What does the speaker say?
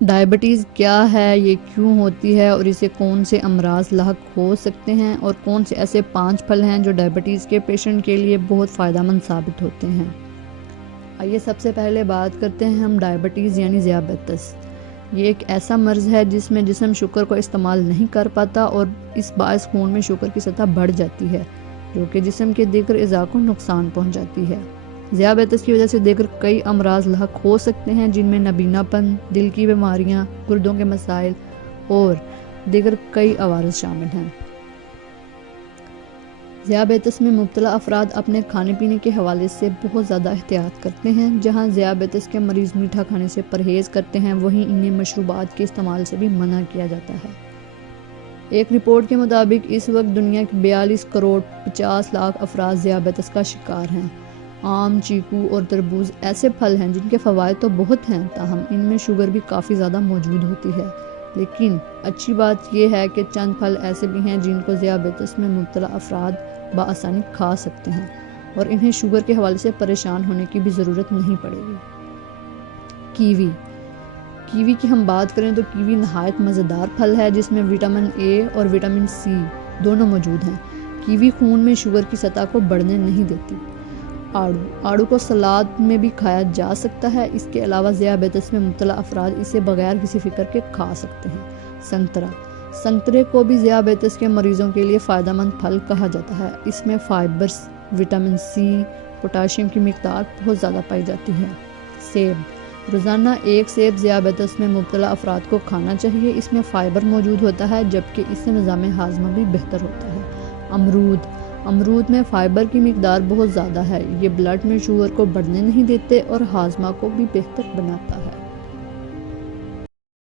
Diabetes کیا ہے، یہ کیوں ہوتی ہے اور اسے کون سے امراض لاحق ہو سکتے ہیں، اور کون سے ایسے 5 پھل ہیں جو ڈائبٹیز کے پیشنٹ کے لیے بہت فائدہ مند ثابت ہوتے ہیں۔ آئیے سب سے پہلے بات کرتے ہیں ہم ڈائبٹیز یعنی ذیابیطس۔ یہ ایک ایسا مرض ہے جس میں جسم شوگر کو استعمال نہیں کر پاتا اور اس باعث خون میں شوگر کی سطح بڑھ جاتی ہے، جو کہ جسم کے دیگر اعضاء کو نقصان پہنچاتی ہے۔ ذیابیطس کی وجہ سے دیگر کئی امراض لاحق ہو سکتے ہیں، جن میں نابینا پن، دل کی بیماریاں، گردوں کے مسائل اور دیگر کئی عوارض شامل ہیں۔ ذیابیطس میں مبتلا افراد اپنے کھانے پینے کے حوالے سے بہت زیادہ احتیاط کرتے ہیں۔ جہاں ذیابیطس کے مریض میٹھا کھانے سے پرہیز کرتے ہیں، وہیں انہیں مشروبات کے استعمال سے بھی منع کیا جاتا ہے۔ ایک رپورٹ کے مطابق اس وقت دنیا کے 42 کروڑ 50 لاکھ افراد ذیابیطس کا شکار ہیں۔ آم، چیکو اور تربوز ایسے پھل ہیں جن کے فوائد تو بہت ہیں، تاہم ان میں شوگر بھی کافی زیادہ موجود ہوتی ہے۔ لیکن اچھی بات یہ ہے کہ چند پھل ایسے بھی ہیں جن کو ذیابیطس میں مبتلا افراد بآسانی کھا سکتے ہیں اور انہیں شوگر کے حوالے سے پریشان ہونے کی بھی ضرورت نہیں پڑے گی۔ کیوی کی ہم بات کریں تو کیوی نہایت مزیدار پھل ہے جس میں وٹامن اے اور وٹامن سی دونوں موجود ہیں۔ کیوی خون میں شوگر کی سطح کو بڑھنے نہیں دیتی۔ آڑو کو سلاد میں بھی کھایا جا سکتا ہے۔ اس کے علاوہ ذیابیطس میں مبتلا افراد اسے بغیر کسی فکر کے کھا سکتے ہیں۔ سنترے کو بھی ذیابیطس کے مریضوں کے لیے فائدہ مند پھل کہا جاتا ہے۔ اس میں فائبرز، وٹامن سی، پوٹاشیم کی مقدار بہت زیادہ پائی جاتی ہے۔ سیب، روزانہ ایک سیب ذیابیطس میں مبتلا افراد کو کھانا چاہیے۔ اس میں فائبر موجود ہوتا ہے جبکہ اس سے نظام ہاضمہ بھی بہتر ہوتا ہے۔ امرود میں فائبر کی مقدار بہت زیادہ ہے۔ یہ بلڈ میں شوگر کو بڑھنے نہیں دیتے اور ہاضمہ کو بھی بہتر بناتا ہے۔